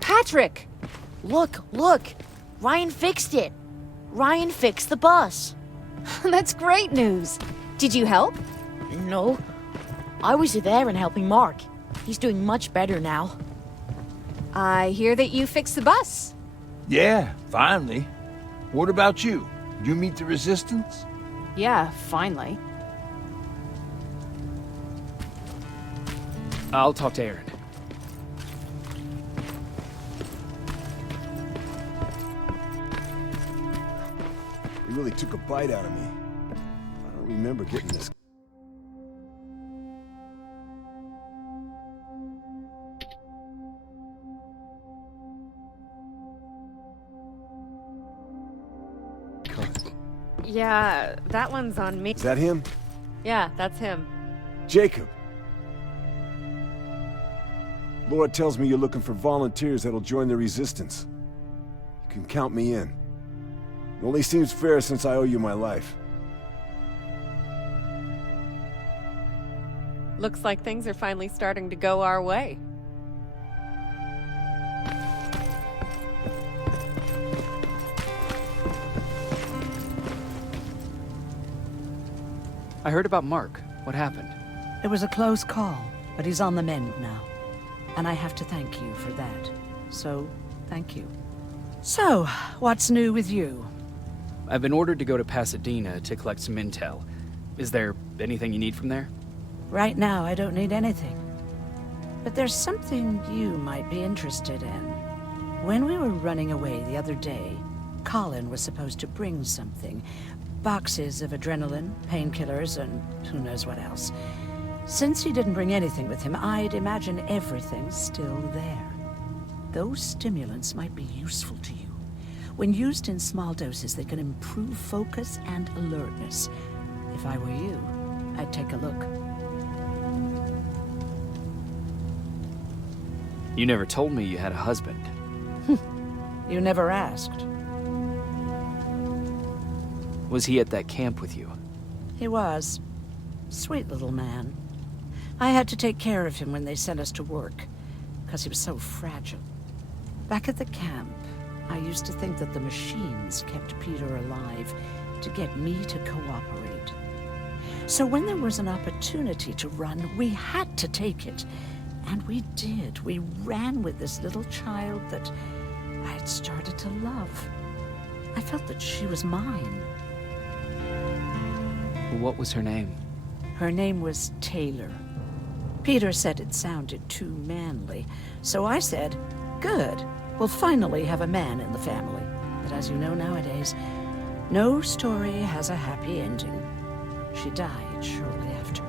Patrick! Look, look! Ryan fixed it! Ryan fixed the bus! That's great news. Did you help? No. I was there and helping Mark. He's doing much better now. I hear that you fixed the bus. Yeah, finally. What about you? You meet the resistance? Yeah, finally. I'll talk to Aaron. It really took a bite out of me. I don't remember getting this. Yeah, that one's on me. Is that him? Yeah, that's him. Jacob! Lord tells me you're looking for volunteers that'll join the resistance. You can count me in. It only seems fair since I owe you my life. Looks like things are finally starting to go our way. I heard about Mark. What happened? It was a close call, but he's on the mend now. And I have to thank you for that. So, thank you. So, what's new with you? I've been ordered to go to Pasadena to collect some intel. Is there anything you need from there? Right now, I don't need anything. But there's something you might be interested in. When we were running away the other day, Colin was supposed to bring something. Boxes of adrenaline, painkillers, and who knows what else. Since he didn't bring anything with him, I'd imagine everything's still there. Those stimulants might be useful to you. When used in small doses, they can improve focus and alertness. If I were you, I'd take a look. You never told me you had a husband. You never asked. Was he at that camp with you? He was. Sweet little man. I had to take care of him when they sent us to work, because he was so fragile. Back at the camp, I used to think that the machines kept Peter alive to get me to cooperate. So when there was an opportunity to run, we had to take it. And we did. We ran with this little child that I had started to love. I felt that she was mine. What was her name? Her name was Taylor. Peter said it sounded too manly, so I said, good, we'll finally have a man in the family. But as you know nowadays, no story has a happy ending. She died shortly after.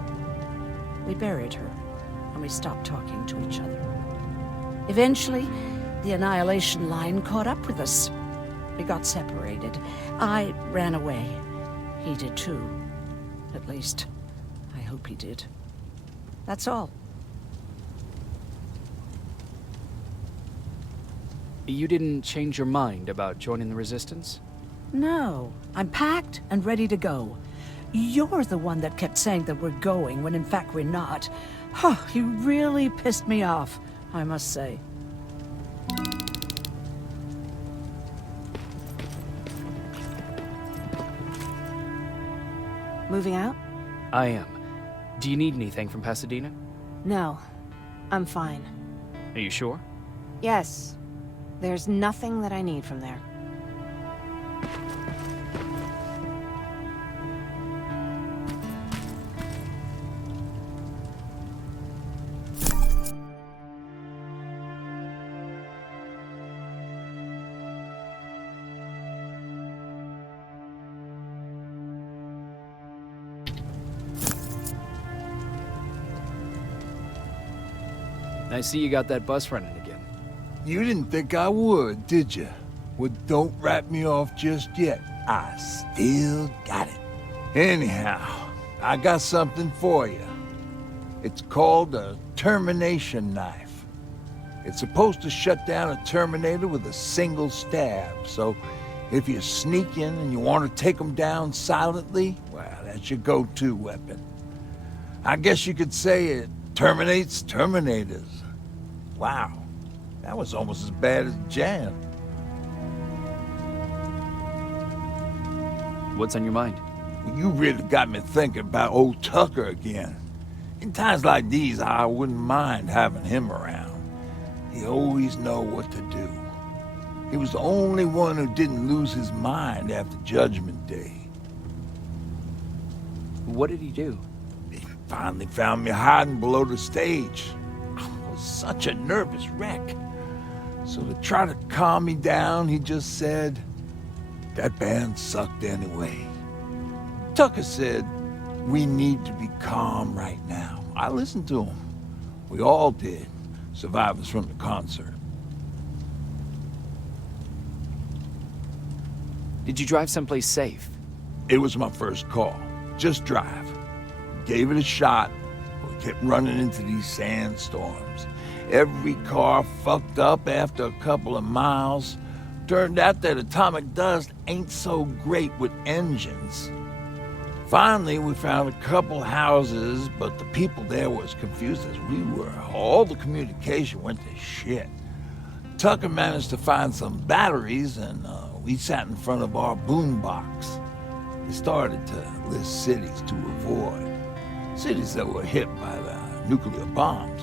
We buried her, and we stopped talking to each other. Eventually, the Annihilation Line caught up with us. We got separated. I ran away. He did too. At least, I hope he did. That's all. You didn't change your mind about joining the Resistance? No, I'm packed and ready to go. You're the one that kept saying that we're going when in fact we're not. Oh, you really pissed me off, I must say. Moving out? I am. Do you need anything from Pasadena? No. I'm fine. Are you sure? Yes. There's nothing that I need from there. I see you got that bus running again. You didn't think I would, did you? Well, don't wrap me off just yet. I still got it. Anyhow, I got something for you. It's called a termination knife. It's supposed to shut down a Terminator with a single stab, so if you sneak in and you want to take them down silently, well, that's your go-to weapon. I guess you could say it terminates Terminators. Wow. That was almost as bad as Jan. What's on your mind? You really got me thinking about old Tucker again. In times like these, I wouldn't mind having him around. He always know what to do. He was the only one who didn't lose his mind after Judgment Day. What did he do? He finally found me hiding below the stage. I was such a nervous wreck. So to try to calm me down, he just said, that band sucked anyway. Tucker said, we need to be calm right now. I listened to him. We all did, survivors from the concert. Did you drive someplace safe? It was my first call. Just drive. Gave it a shot. We kept running into these sandstorms. Every car fucked up after a couple of miles. Turned out that atomic dust ain't so great with engines. Finally, we found a couple houses, but the people there were as confused as we were. All the communication went to shit. Tucker managed to find some batteries, and we sat in front of our boombox. They started to list cities to avoid. Cities that were hit by the nuclear bombs.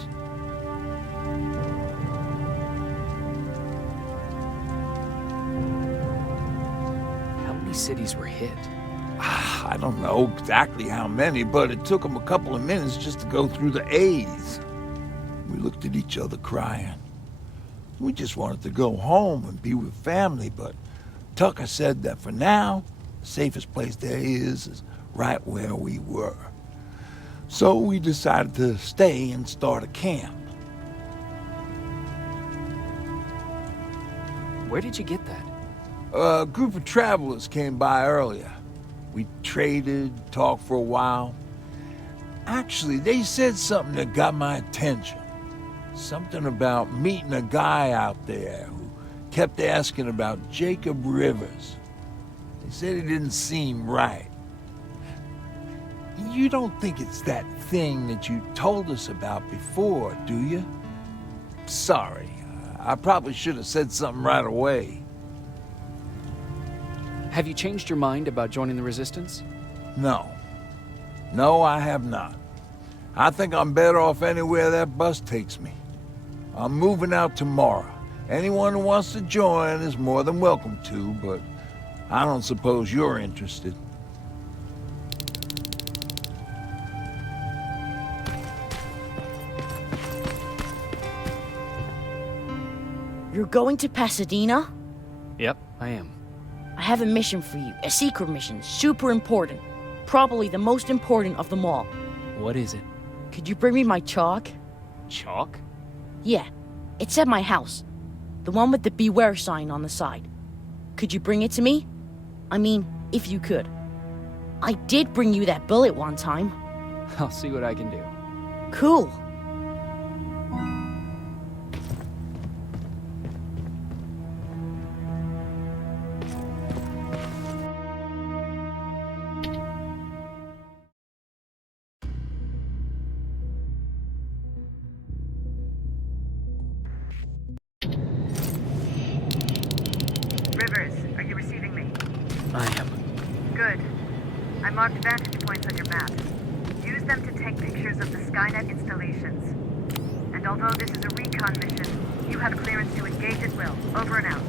How many cities were hit? I don't know exactly how many, but it took them a couple of minutes just to go through the A's. We looked at each other crying. We just wanted to go home and be with family, but Tucker said that for now, the safest place there is right where we were. So we decided to stay and start a camp. Where did you get that? A group of travelers came by earlier. We traded, talked for a while. Actually, they said something that got my attention. Something about meeting a guy out there who kept asking about Jacob Rivers. They said he didn't seem right. You don't think it's that thing that you told us about before, do you? Sorry, I probably should have said something right away. Have you changed your mind about joining the Resistance? No. No, I have not. I think I'm better off anywhere that bus takes me. I'm moving out tomorrow. Anyone who wants to join is more than welcome to, but I don't suppose you're interested. You're going to Pasadena? Yep, I am. I have a mission for you. A secret mission. Super important. Probably the most important of them all. What is it? Could you bring me my chalk? Chalk? Yeah. It's at my house. The one with the beware sign on the side. Could you bring it to me? I mean, if you could. I did bring you that bullet one time. I'll see what I can do. Cool. Rivers, are you receiving me? I am. Good. I marked vantage points on your map. Use them to take pictures of the Skynet installations. And although this is a recon mission, you have clearance to engage at will. Over and out.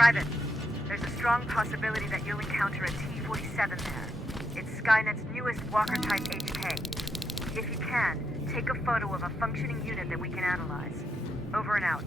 Private, there's a strong possibility that you'll encounter a T-47 there. It's Skynet's newest Walker-type HK. If you can, take a photo of a functioning unit that we can analyze. Over and out.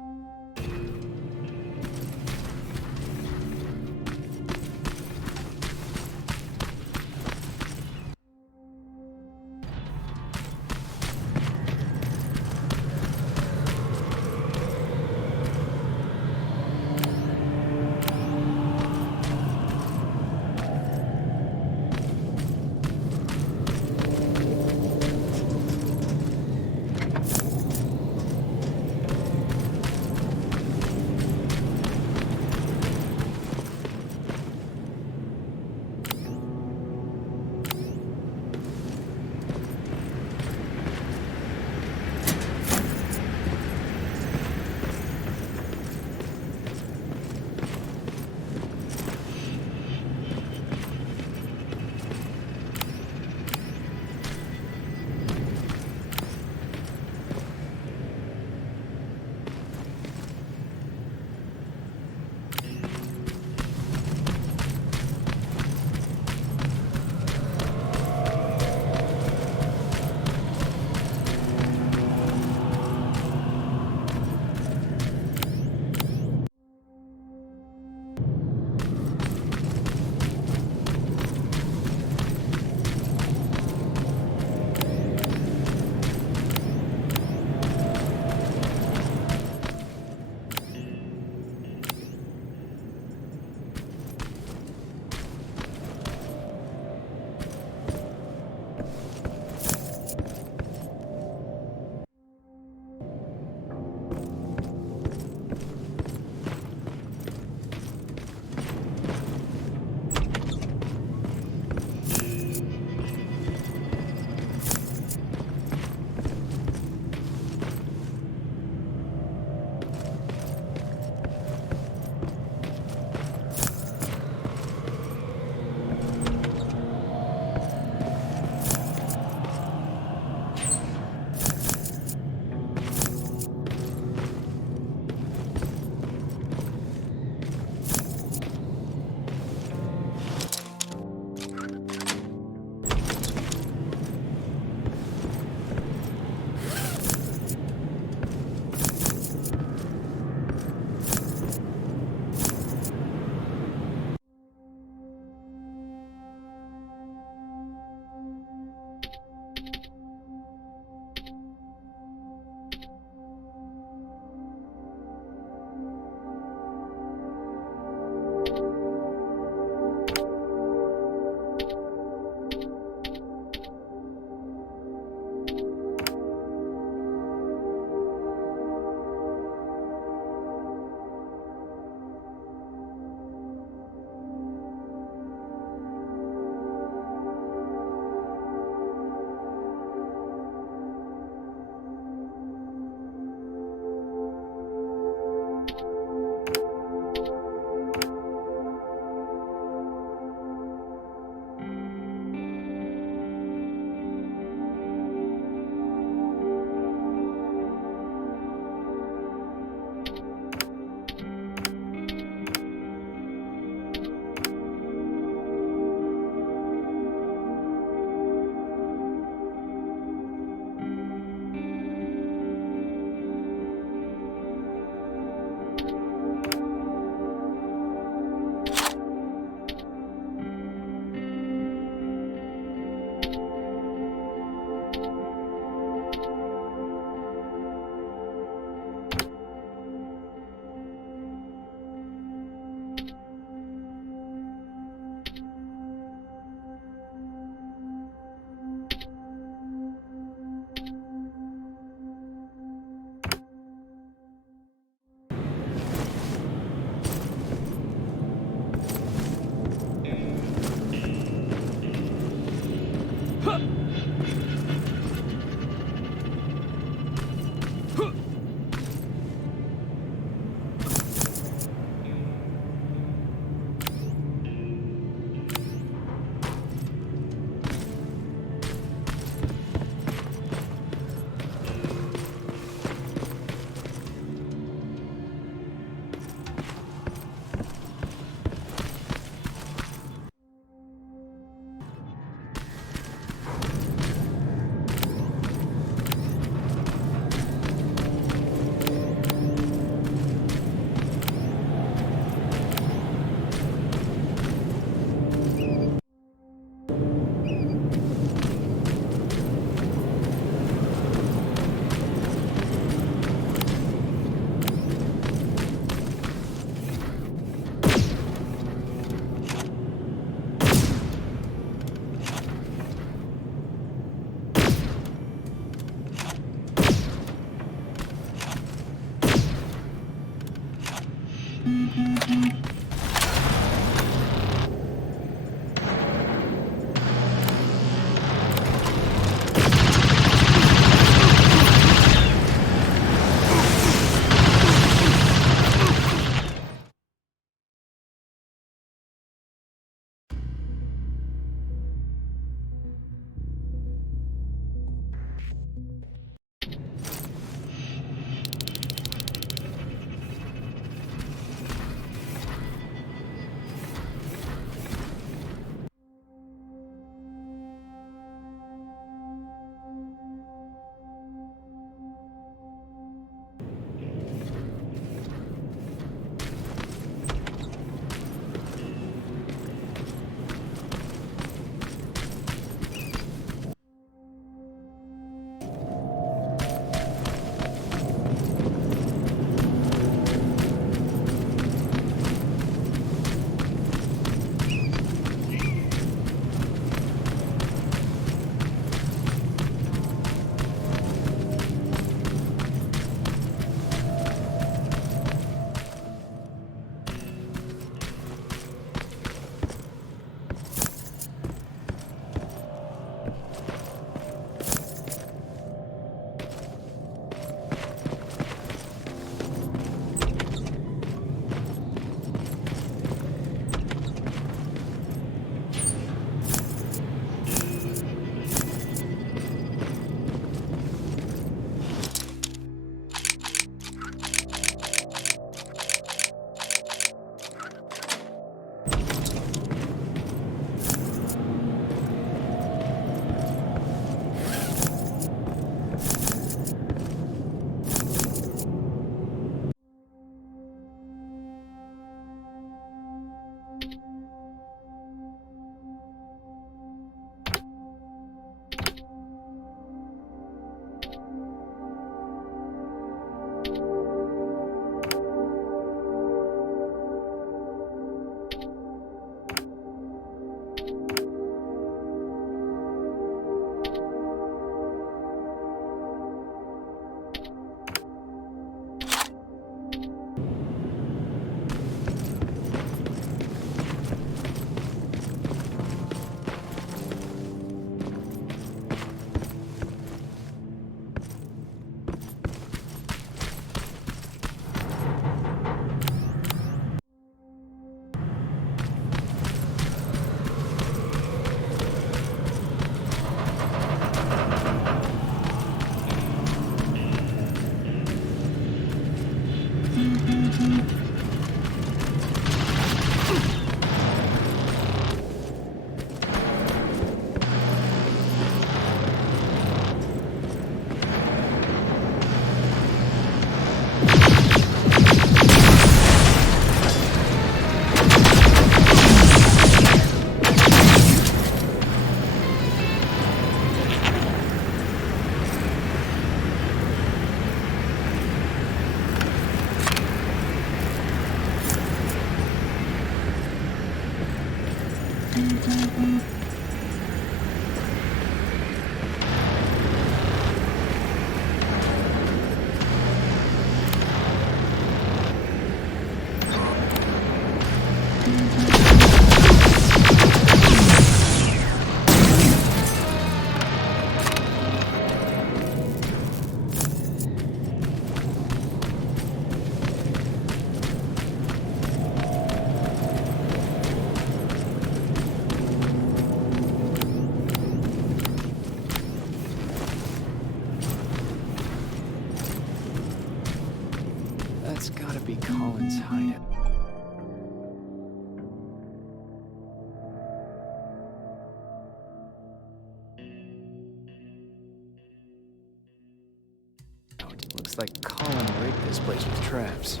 Looks like Colin rigged this place with traps.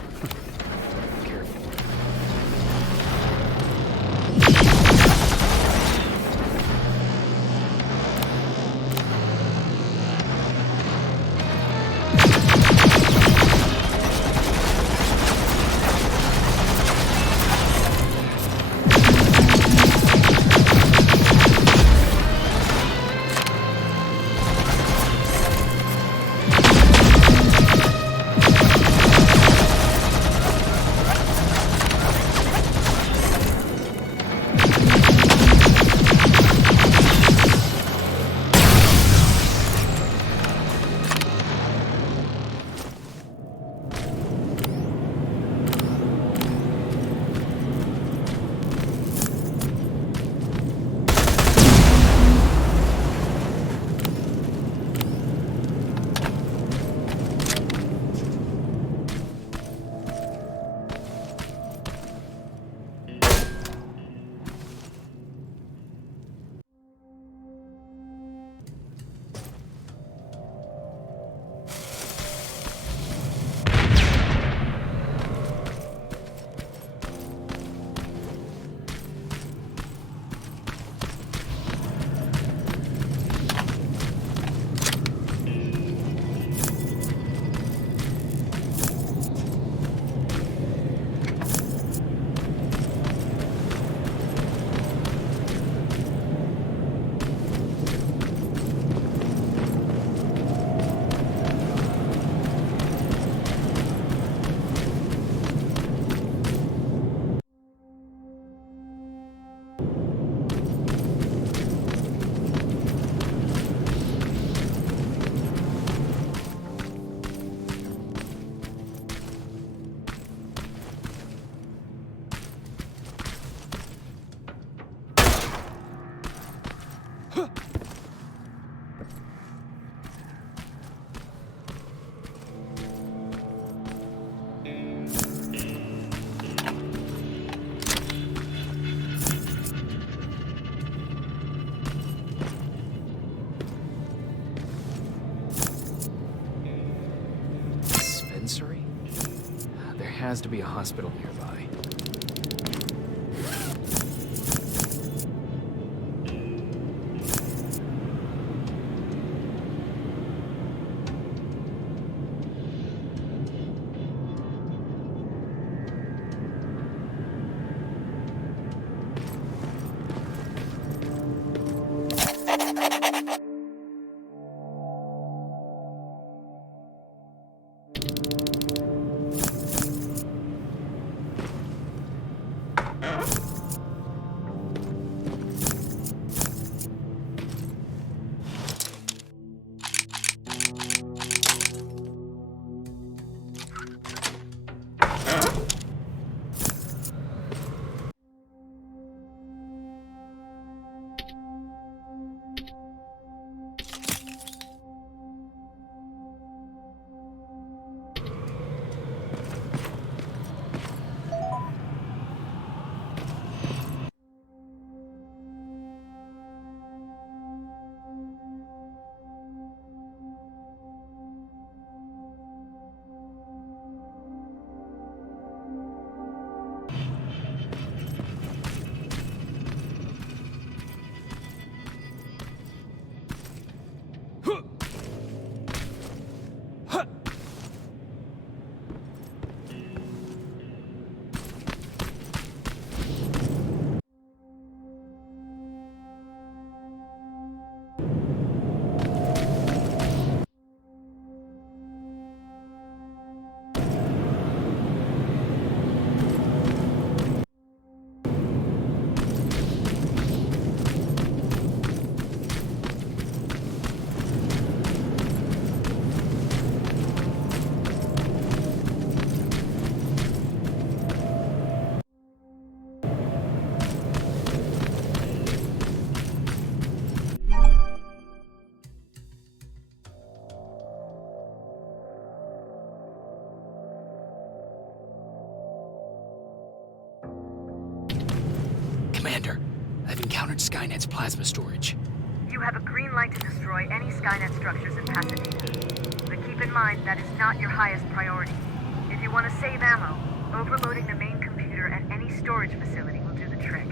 Careful. has to be a hospital nearby. Commander, I've encountered Skynet's plasma storage. You have a green light to destroy any Skynet structures in Pasadena. But keep in mind, that is not your highest priority. If you want to save ammo, overloading the main computer at any storage facility will do the trick.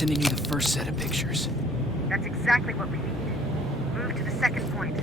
sending you the first set of pictures. That's exactly what we need. Move to the second point.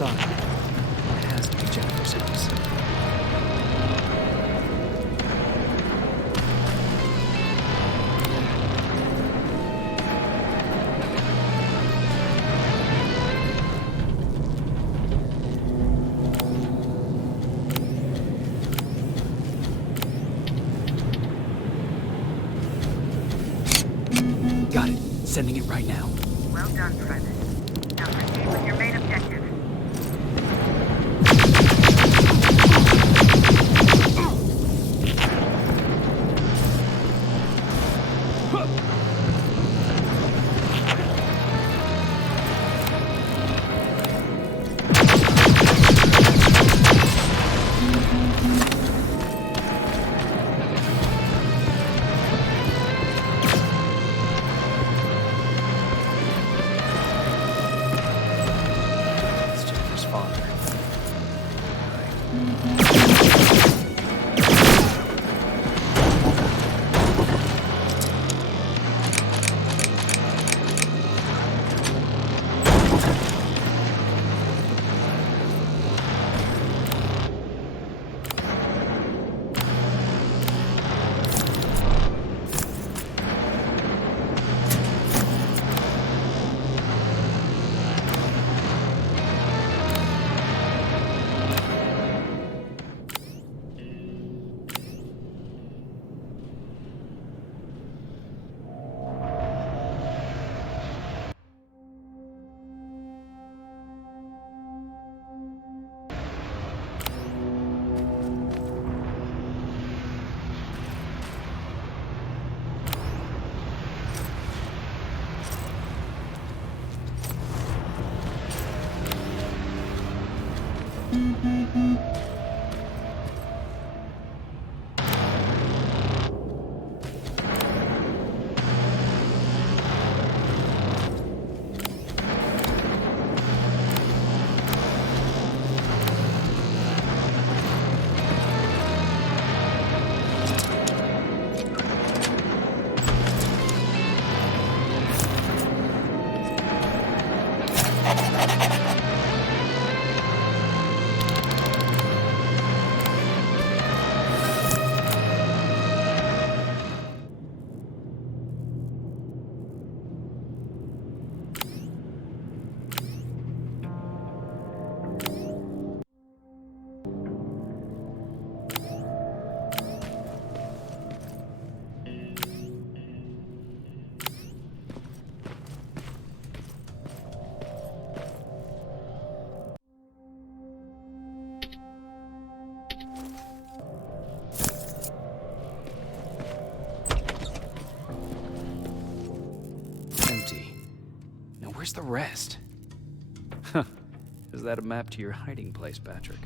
Outside. It has to be Jennifer's house. Got it. Sending it right now. Well done, Private. Now proceed with your main objective. It's Jennifer's father. Empty. Now where's the rest? Huh. Is that a map to your hiding place, Patrick?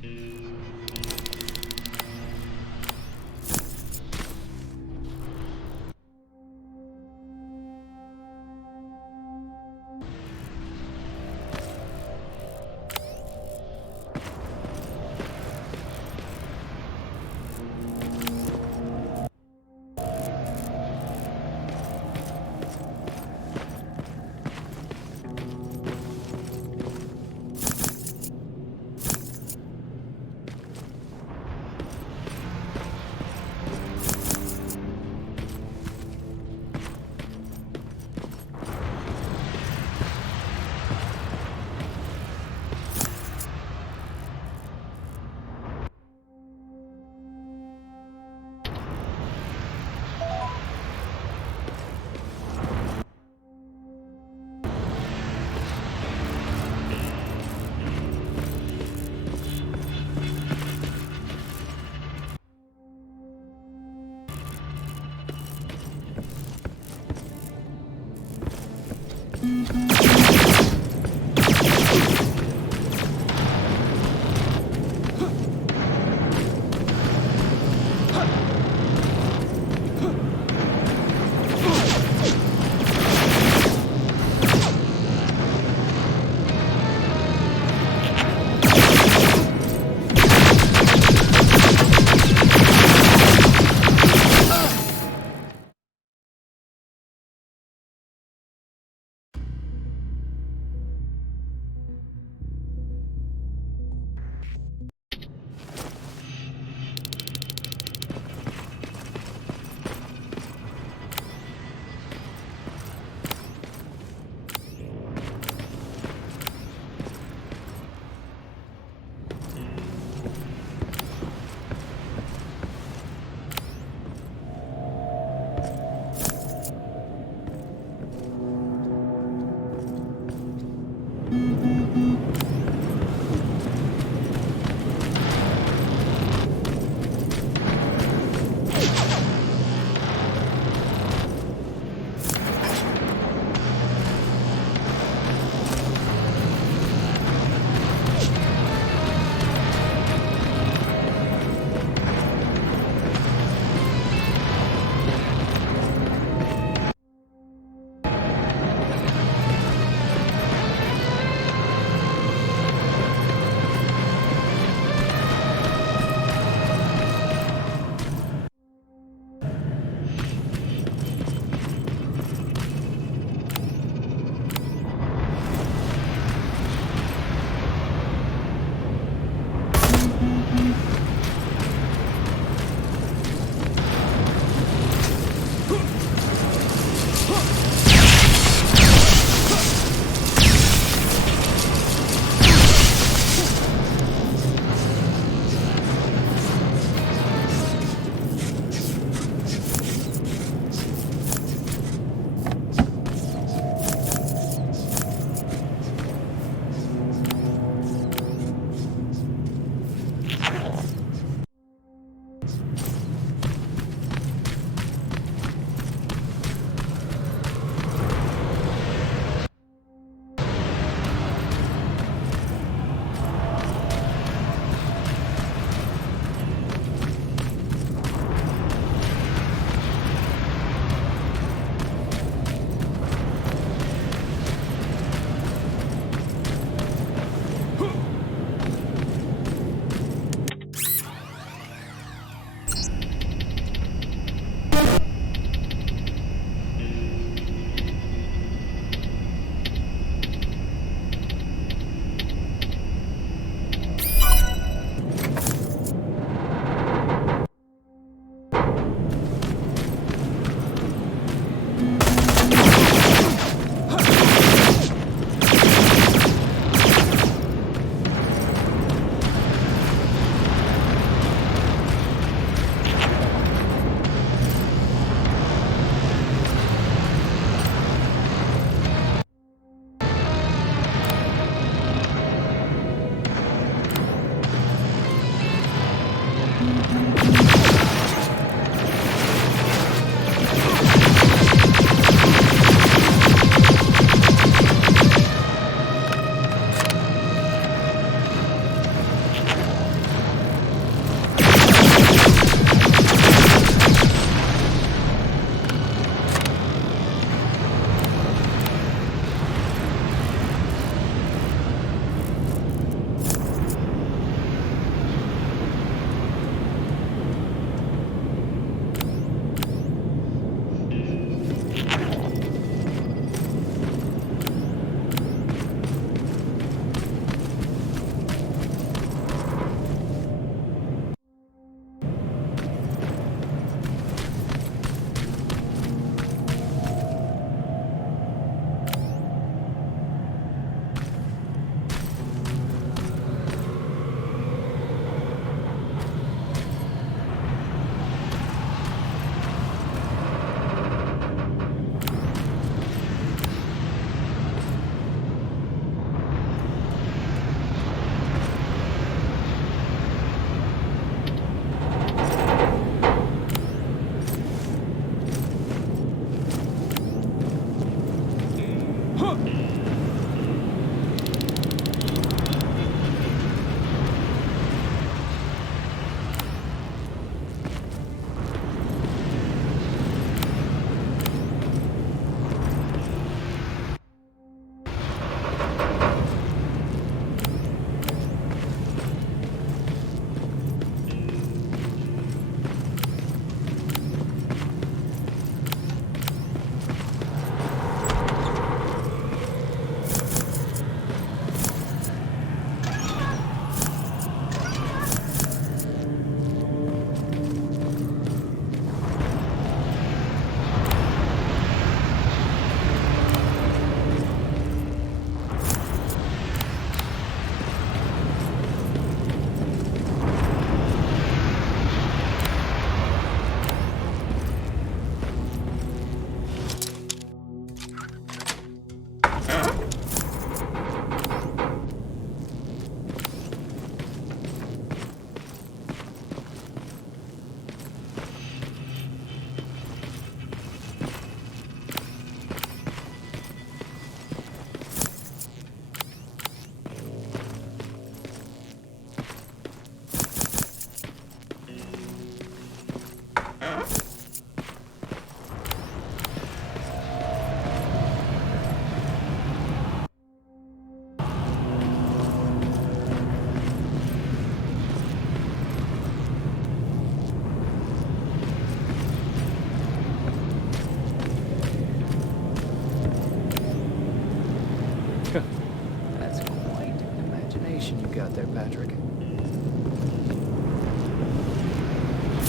Patrick.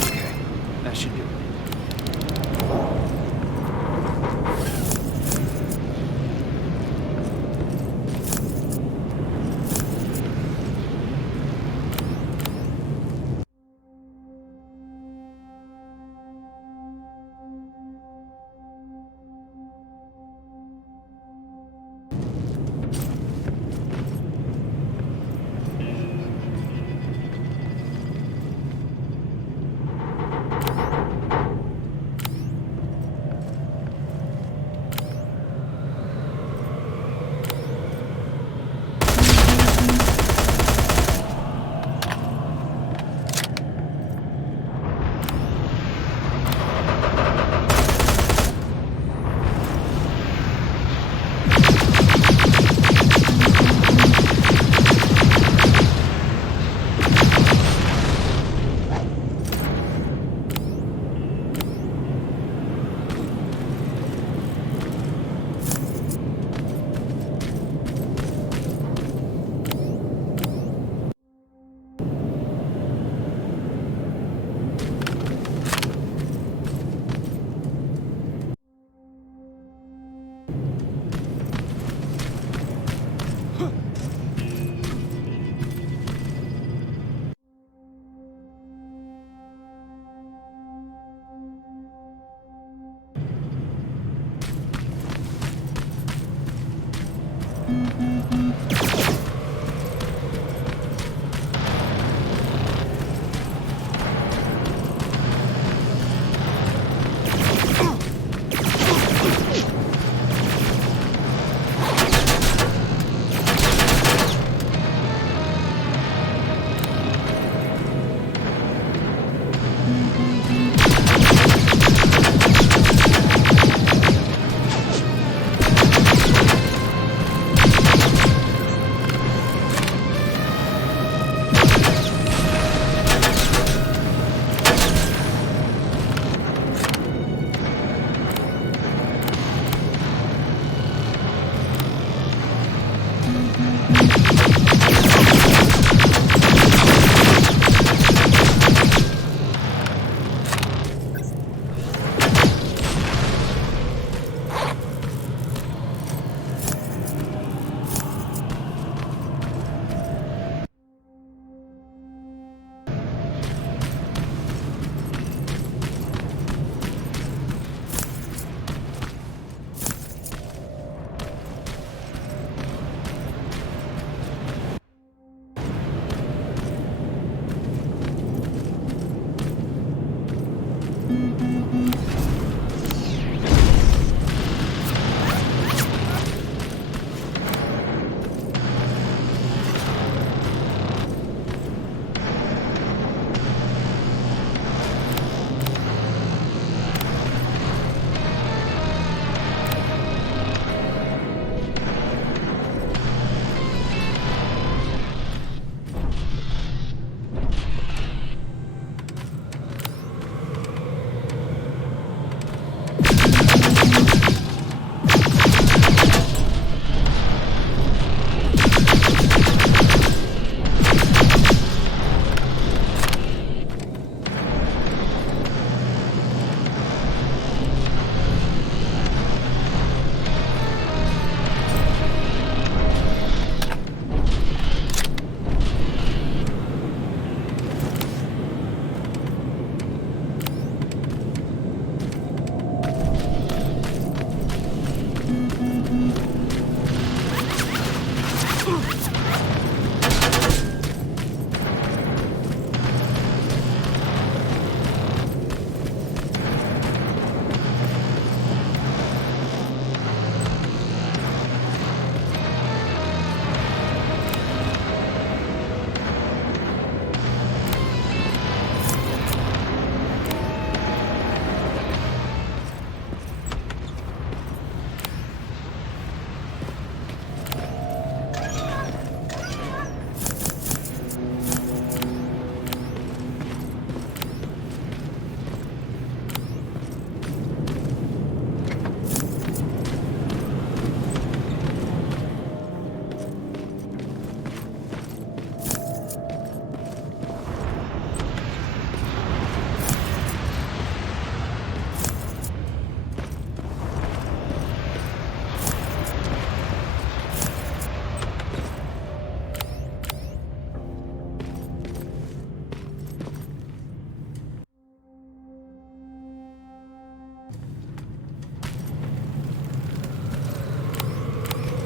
Okay, that should do it.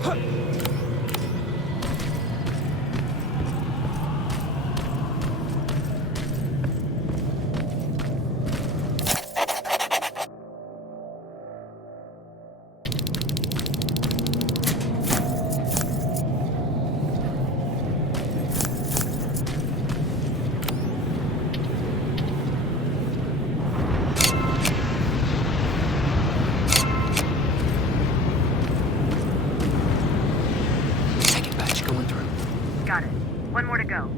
Got it. One more to go.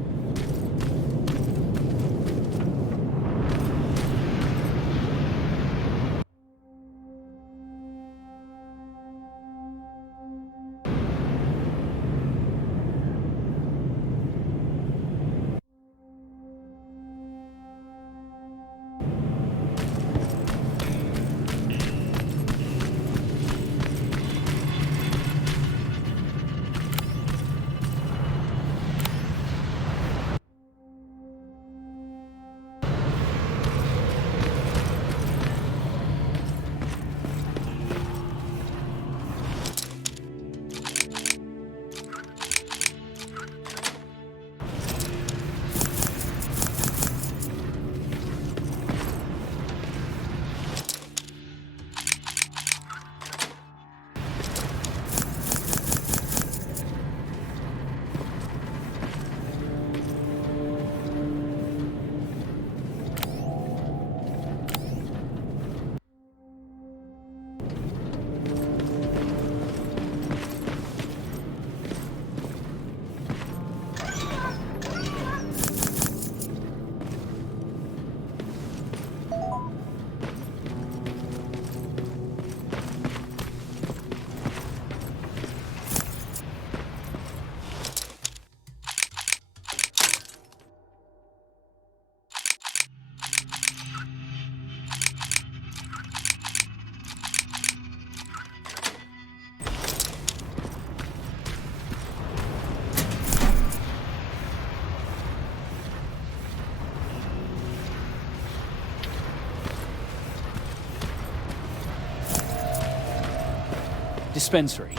Dispensary.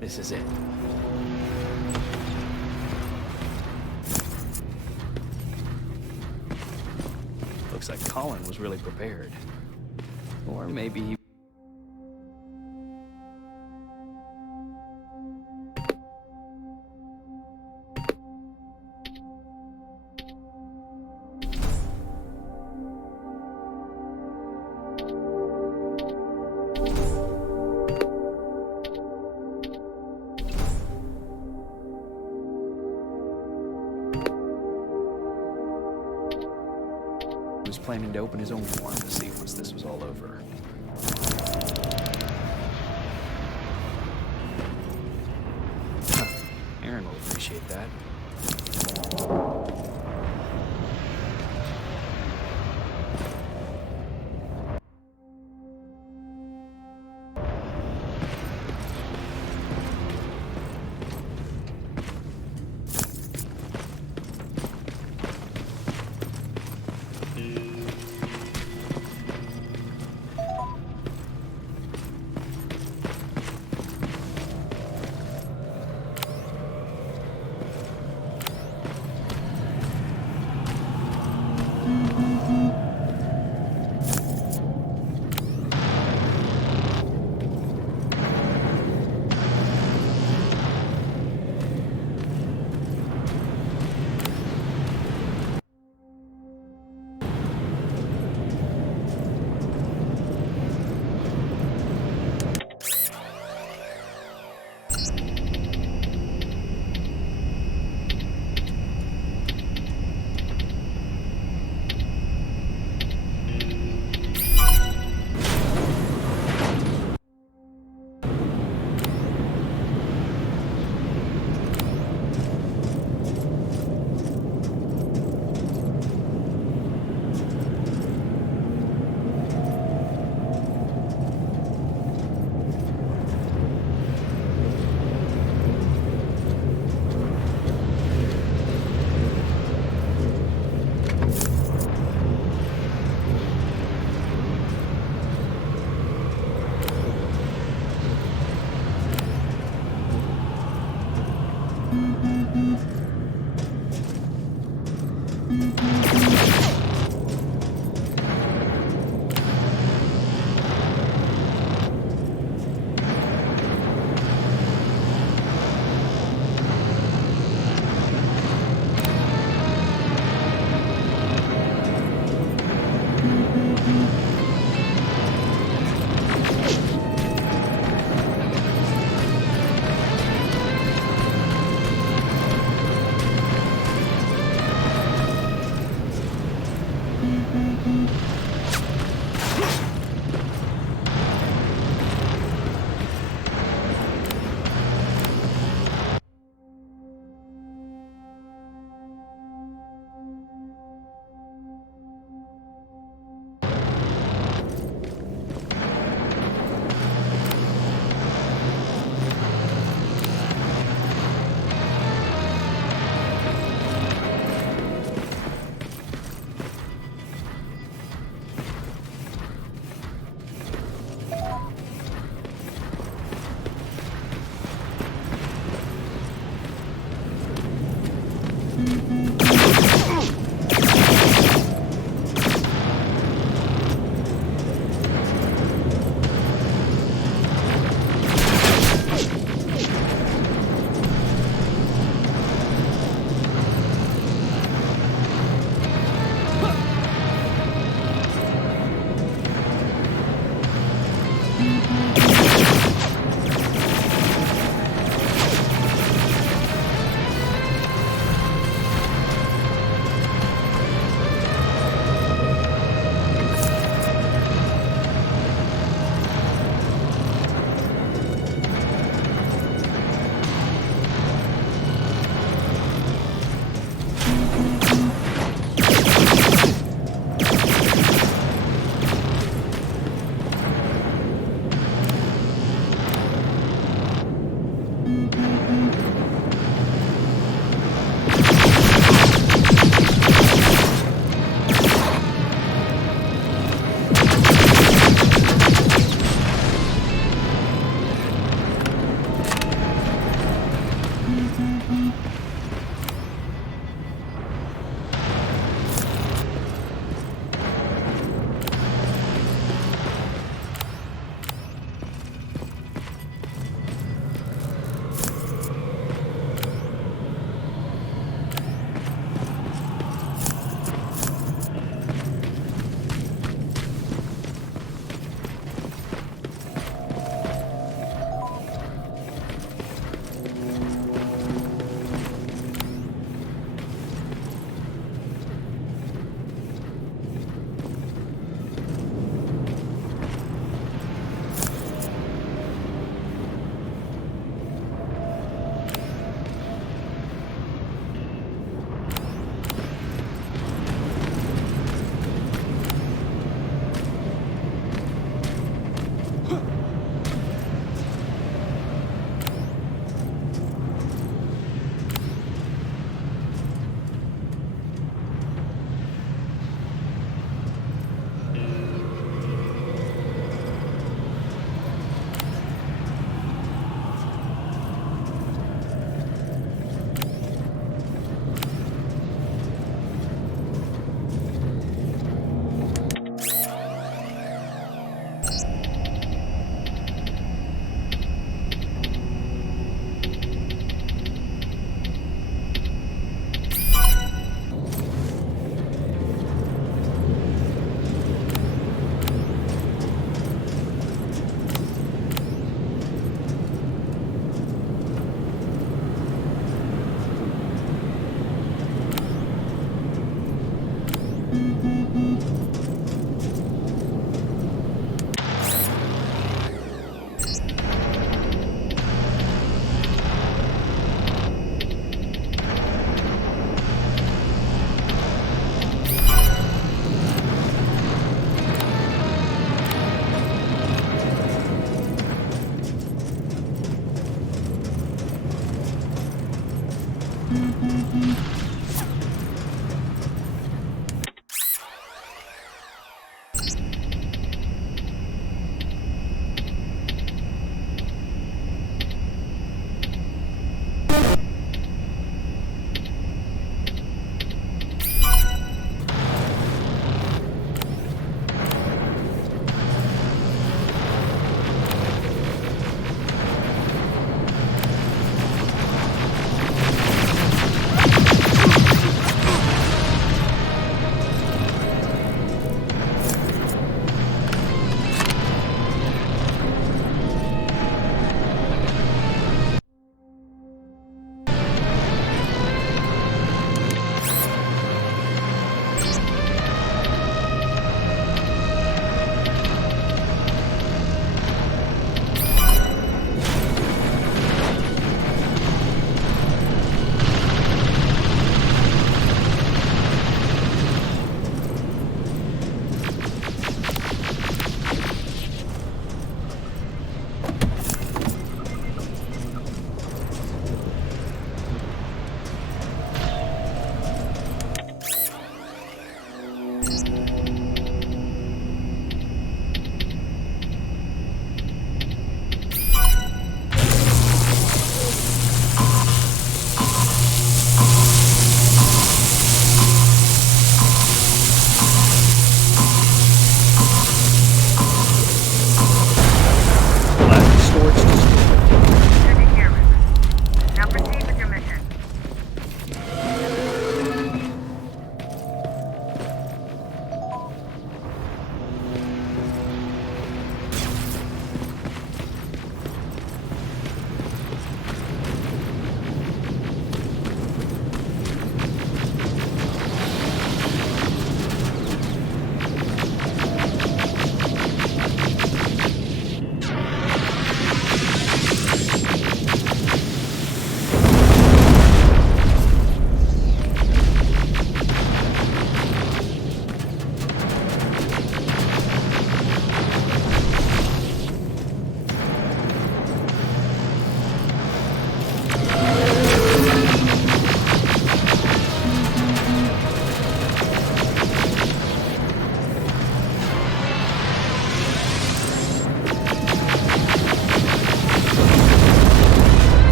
This is it. Looks like Colin was really prepared. Or maybe he... was planning to open his own pharmacy once this was all over. Huh. Aaron will appreciate that.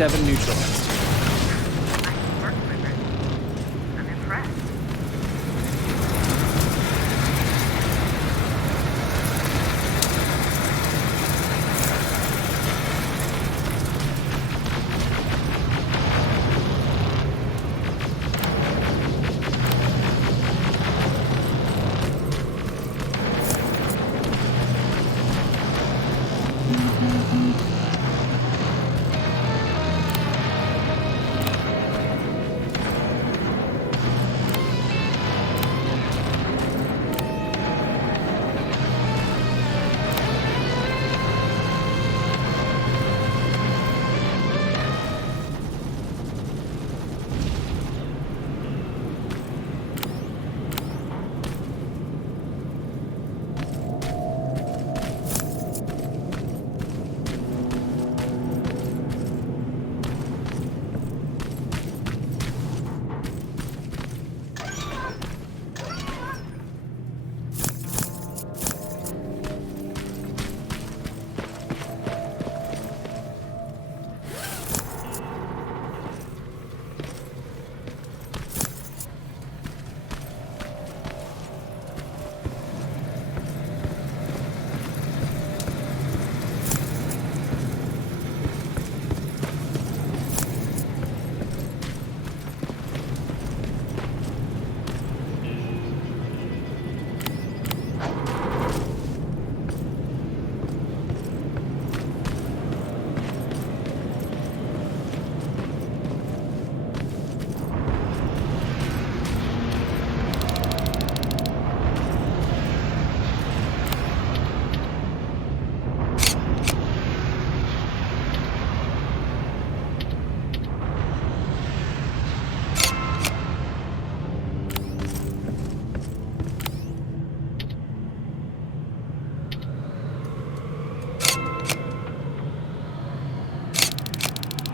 7 neutralized. Nice work, Rivers. I'm impressed.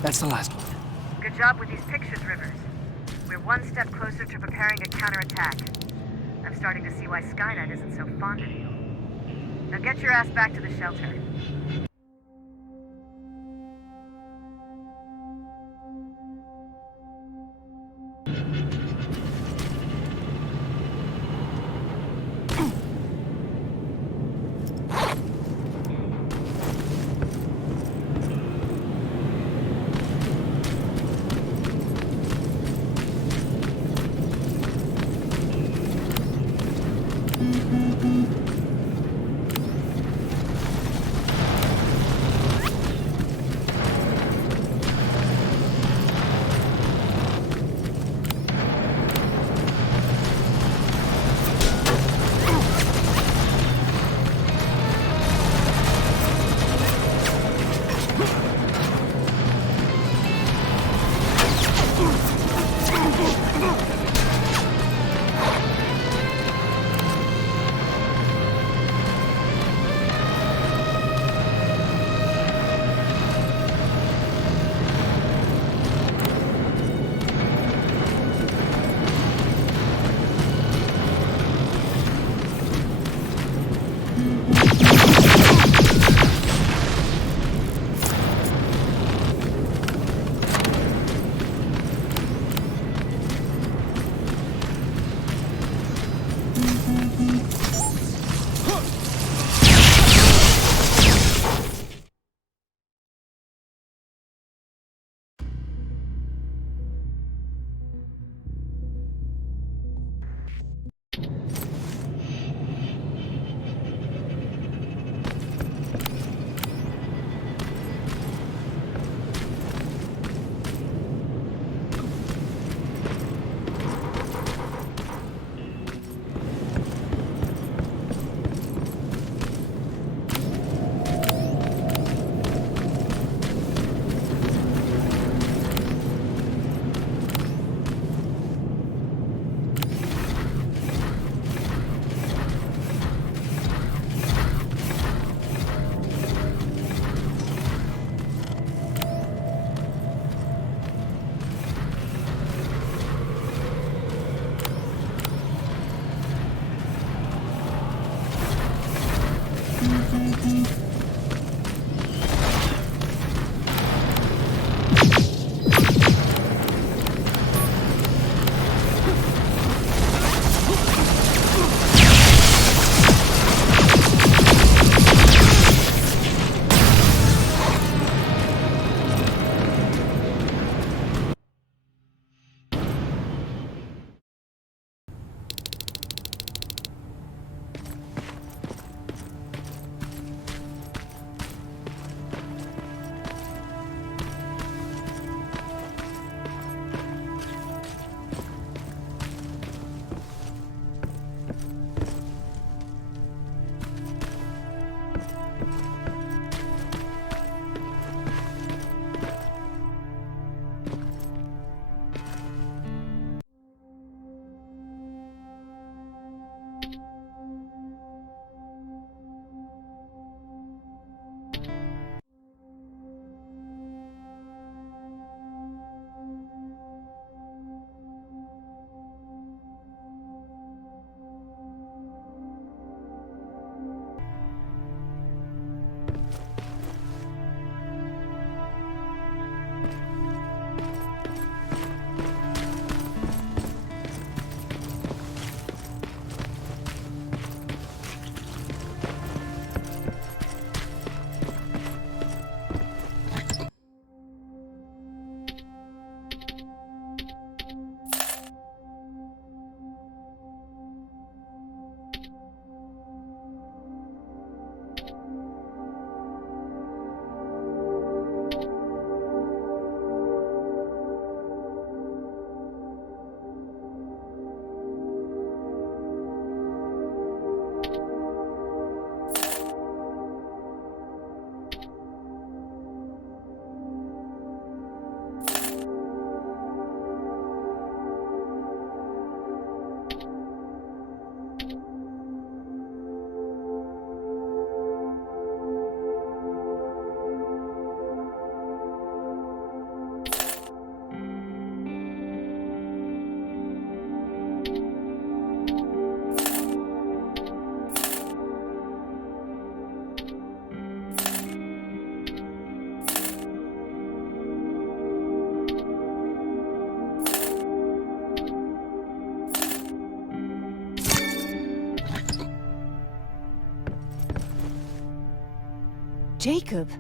That's the last one. Good job with these pictures, Rivers. We're one step closer to preparing a counterattack. I'm starting to see why Skynet isn't so fond of you. Now get your ass back to the shelter. Jacob,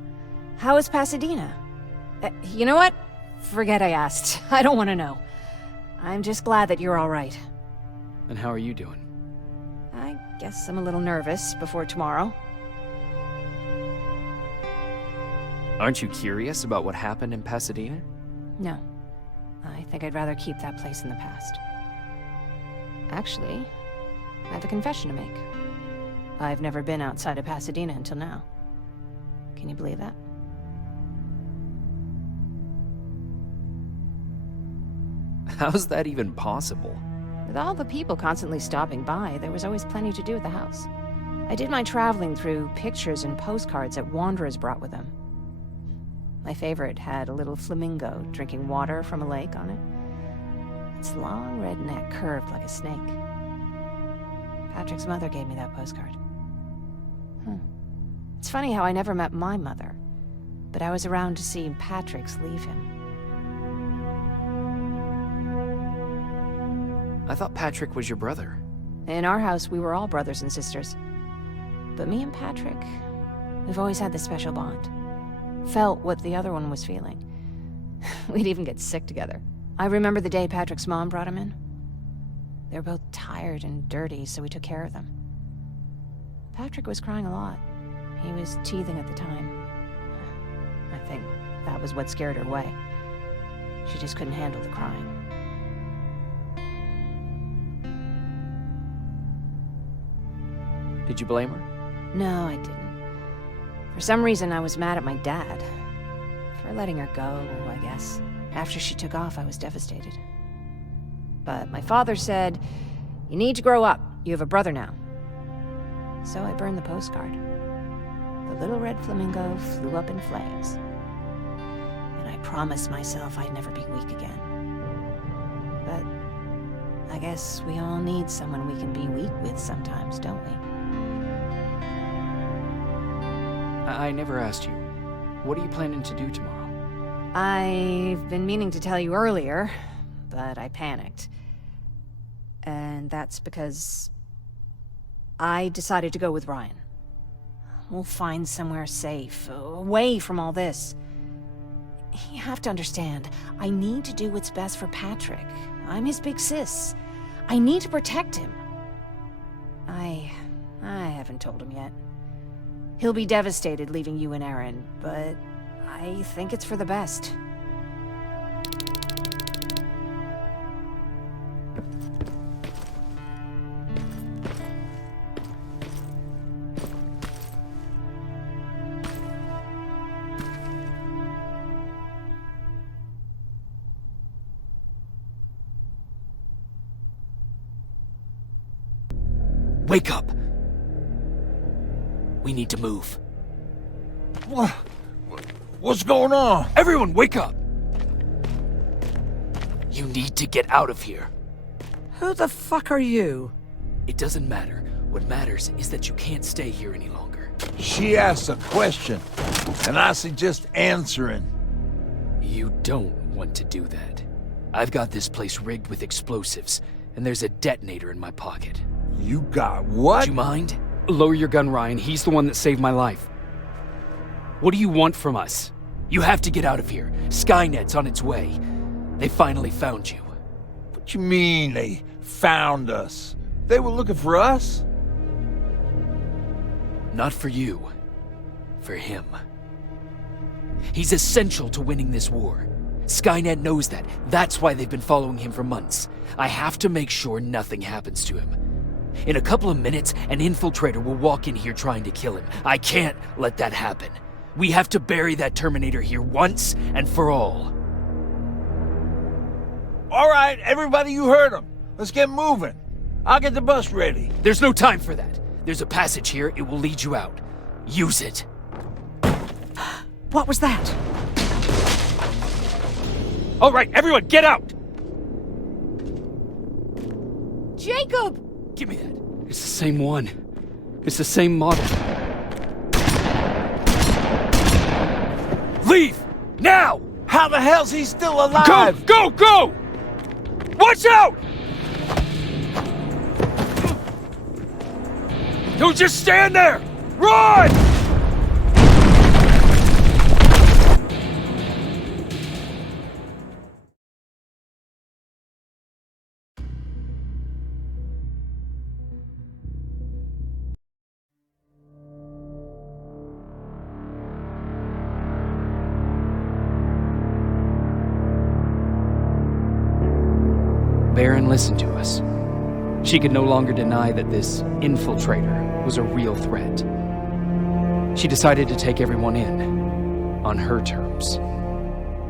how is Pasadena? You know what? Forget I asked. I don't want to know. I'm just glad that you're all right. And how are you doing? I guess I'm a little nervous before tomorrow. Aren't you curious about what happened in Pasadena? No. I think I'd rather keep that place in the past. Actually, I have a confession to make. I've never been outside of Pasadena until now. Can you believe that? How's that even possible? With all the people constantly stopping by, there was always plenty to do at the house. I did my traveling through pictures and postcards that wanderers brought with them. My favorite had a little flamingo drinking water from a lake on it. Its long red neck curved like a snake. Patrick's mother gave me that postcard. It's funny how I never met my mother, but I was around to see Patrick's leave him. I thought Patrick was your brother. In our house, we were all brothers and sisters. But me and Patrick, we've always had this special bond. Felt what the other one was feeling. We'd even get sick together. I remember the day Patrick's mom brought him in. They were both tired and dirty, so we took care of them. Patrick was crying a lot. He was teething at the time. I think that was what scared her away. She just couldn't handle the crying. Did you blame her? No, I didn't. For some reason, I was mad at my dad. For letting her go, I guess. After she took off, I was devastated. But my father said, "You need to grow up. You have a brother now." So I burned the postcard. The little red flamingo flew up in flames. And I promised myself I'd never be weak again. But I guess we all need someone we can be weak with sometimes, don't we? I never asked you. What are you planning to do tomorrow? I've been meaning to tell you earlier, but I panicked. And that's because I decided to go with Ryan. We'll find somewhere safe, away from all this. You have to understand, I need to do what's best for Patrick. I'm his big sis. I need to protect him. I haven't told him yet. He'll be devastated leaving you and Aaron, but I think it's for the best. Wake up! We need to move. What's going on? Everyone, wake up! You need to get out of here. Who the fuck are you? It doesn't matter. What matters is that you can't stay here any longer. She asked a question, and I suggest answering. You don't want to do that. I've got this place rigged with explosives, and there's a detonator in my pocket. You got what? Do you mind? Lower your gun, Ryan. He's the one that saved my life. What do you want from us? You have to get out of here. Skynet's on its way. They finally found you. What you mean they found us? They were looking for us? Not for you. For him. He's essential to winning this war. Skynet knows that. That's why they've been following him for months. I have to make sure nothing happens to him. In a couple of minutes, an infiltrator will walk in here trying to kill him. I can't let that happen. We have to bury that Terminator here once and for all. All right, everybody, you heard him. Let's get moving. I'll get the bus ready. There's no time for that. There's a passage here. It will lead you out. Use it. What was that? All right, everyone, get out! Jacob! Give me that. It's the same one. It's the same model. Leave! Now! How the hell's he still alive? Go! Go! Go! Watch out! Don't just stand there! Run! Baron listened to us. She could no longer deny that this infiltrator was a real threat. She decided to take everyone in, on her terms.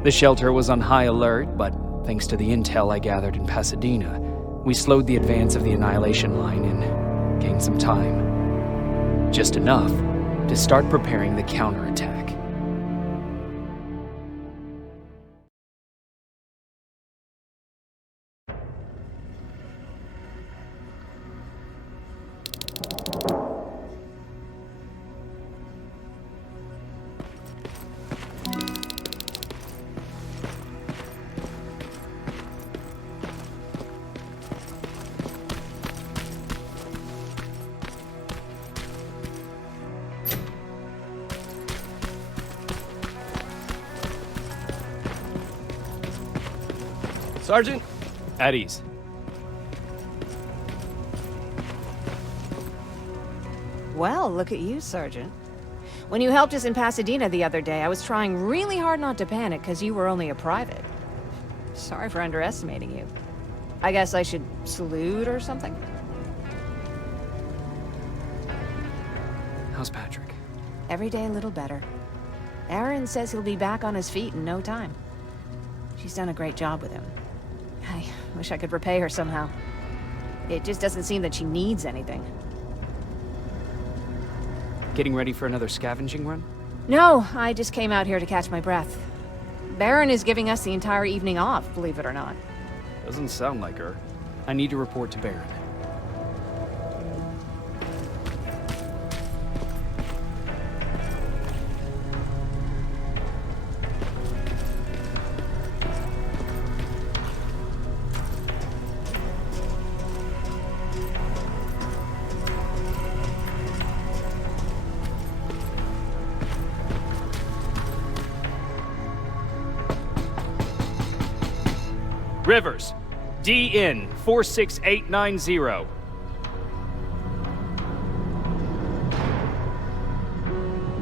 The shelter was on high alert, but thanks to the intel I gathered in Pasadena, we slowed the advance of the Annihilation Line and gained some time. Just enough to start preparing the counterattack. Sergeant? At ease. Well, look at you, Sergeant. When you helped us in Pasadena the other day, I was trying really hard not to panic because you were only a private. Sorry for underestimating you. I guess I should salute or something? How's Patrick? Every day a little better. Aaron says he'll be back on his feet in no time. She's done a great job with him. I wish I could repay her somehow. It just doesn't seem that she needs anything. Getting ready for another scavenging run? No, I just came out here to catch my breath. Baron is giving us the entire evening off, believe it or not. Doesn't sound like her. I need to report to Baron. Rivers, DN 46890.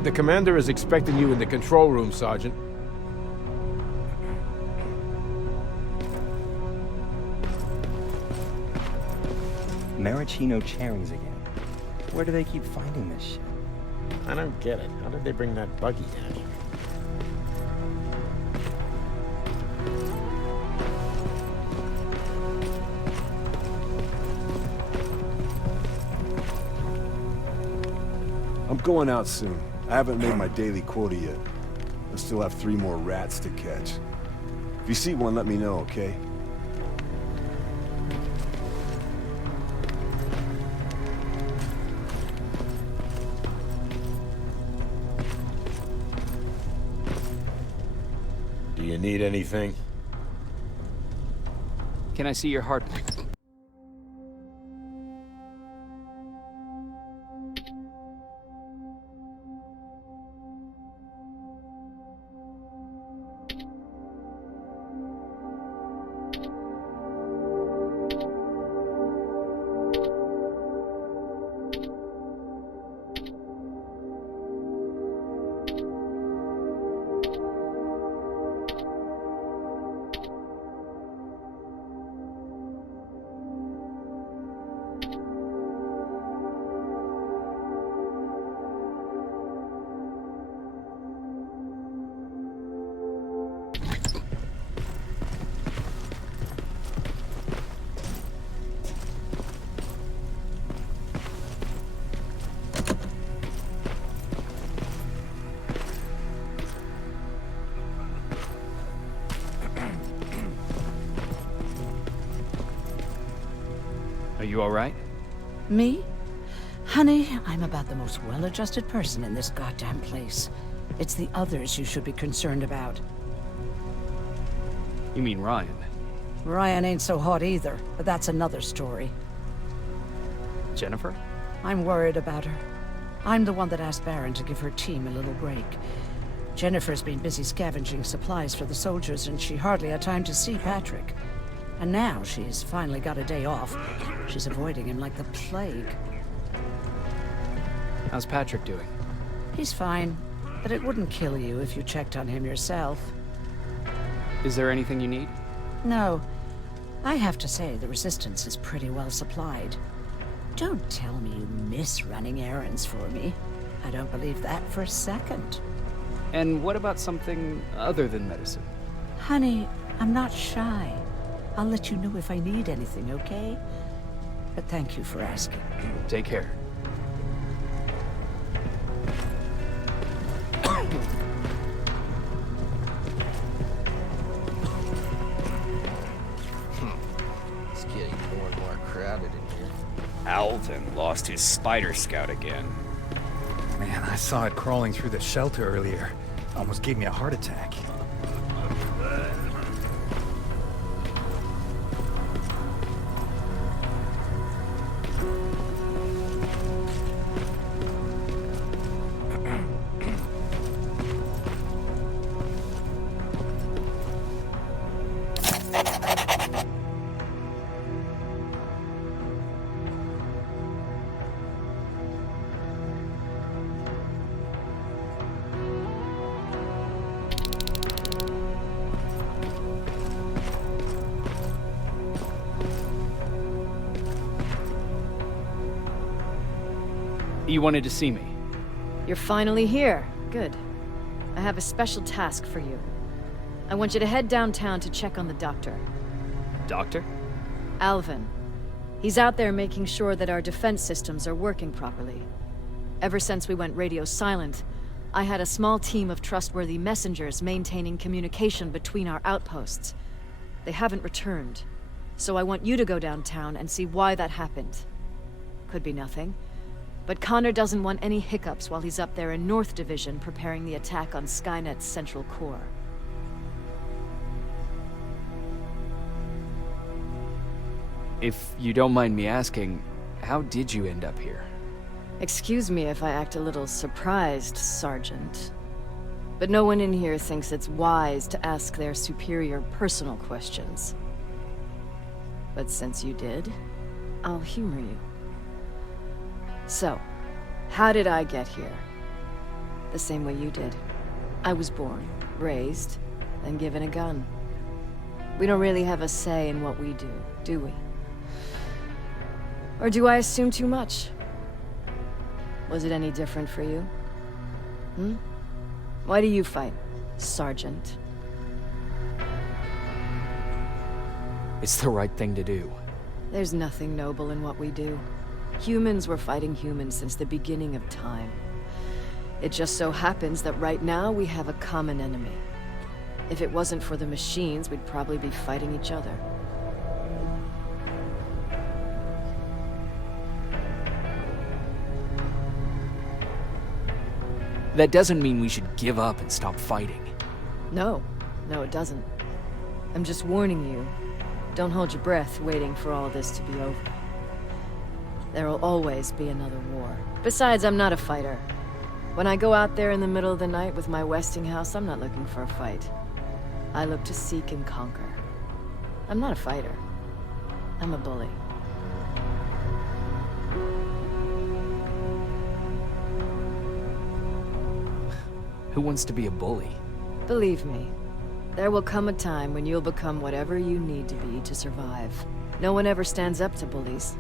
The commander is expecting you in the control room, Sergeant. Maraschino cherries again. Where do they keep finding this shit? I don't get it. How did they bring that buggy down here? I'm going out soon. I haven't made my daily quota yet. I still have 3 more rats to catch. If you see one, let me know, okay? Do you need anything? Can I see your hard... Are you all right? Me? Honey, I'm about the most well-adjusted person in this goddamn place. It's the others you should be concerned about. You mean Ryan? Ryan ain't so hot either, but that's another story. Jennifer? I'm worried about her. I'm the one that asked Baron to give her team a little break. Jennifer's been busy scavenging supplies for the soldiers, and she hardly had time to see Patrick. And now she's finally got a day off. She's avoiding him like the plague. How's Patrick doing? He's fine, but it wouldn't kill you if you checked on him yourself. Is there anything you need? No. I have to say, the Resistance is pretty well supplied. Don't tell me you miss running errands for me. I don't believe that for a second. And what about something other than medicine? Honey, I'm not shy. I'll let you know if I need anything, okay? But thank you for asking. Take care. It's getting more and more crowded in here. Alvin lost his spider scout again. Man, I saw it crawling through the shelter earlier. Almost gave me a heart attack. You wanted to see me? You're finally here. Good. I have a special task for you. I want you to head downtown to check on the doctor. Doctor? Alvin. He's out there making sure that our defense systems are working properly. Ever since we went radio silent, I had a small team of trustworthy messengers maintaining communication between our outposts. They haven't returned, so I want you to go downtown and see why that happened. Could be nothing. But Connor doesn't want any hiccups while he's up there in North Division preparing the attack on Skynet's central core. If you don't mind me asking, how did you end up here? Excuse me if I act a little surprised, Sergeant. But no one in here thinks it's wise to ask their superior personal questions. But since you did, I'll humor you. So, how did I get here? The same way you did. I was born, raised, and given a gun. We don't really have a say in what we do we? Or do I assume too much? Was it any different for you? Why do you fight, Sergeant? It's the right thing to do. There's nothing noble in what we do. Humans were fighting humans since the beginning of time. It just so happens that right now we have a common enemy. If it wasn't for the machines, we'd probably be fighting each other. That doesn't mean we should give up and stop fighting. No, it doesn't. I'm just warning you. Don't hold your breath waiting for all this to be over. There will always be another war. Besides, I'm not a fighter. When I go out there in the middle of the night with my Westinghouse, I'm not looking for a fight. I look to seek and conquer. I'm not a fighter. I'm a bully. Who wants to be a bully? Believe me, there will come a time when you'll become whatever you need to be to survive. No one ever stands up to bullies.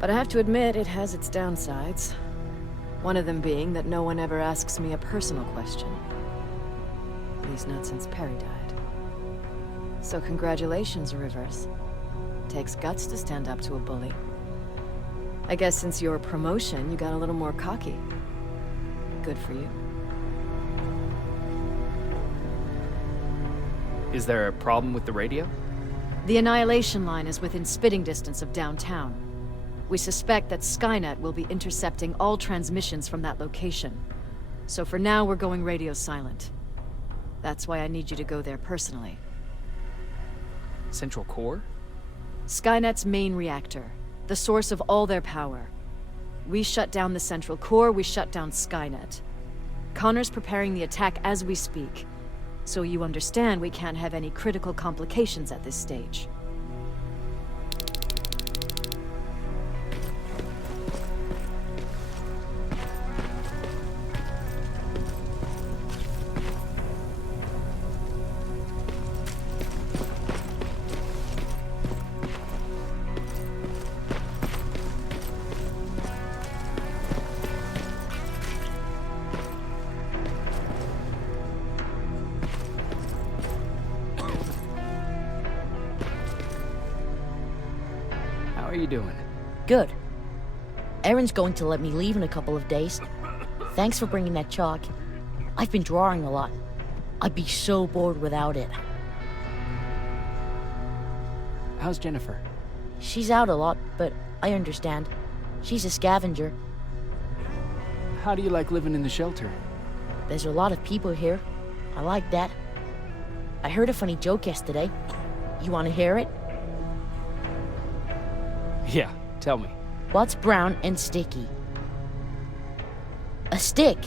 But I have to admit, it has its downsides. One of them being that no one ever asks me a personal question. At least not since Perry died. So congratulations, Rivers. Takes guts to stand up to a bully. I guess since your promotion, you got a little more cocky. Good for you. Is there a problem with the radio? The Annihilation Line is within spitting distance of downtown. We suspect that Skynet will be intercepting all transmissions from that location. So for now, we're going radio silent. That's why I need you to go there personally. Central Core? Skynet's main reactor, the source of all their power. We shut down the Central Core, we shut down Skynet. Connor's preparing the attack as we speak, so you understand we can't have any critical complications at this stage. doing? Good. Erin's going to let me leave in a couple of days. Thanks for bringing that chalk. I've been drawing a lot. I'd be so bored without it. How's Jennifer? She's out a lot, but I understand. She's a scavenger. How do you like living in the shelter? There's a lot of people here. I like that. I heard a funny joke yesterday. You want to hear it? Yeah, tell me. What's brown and sticky? A stick.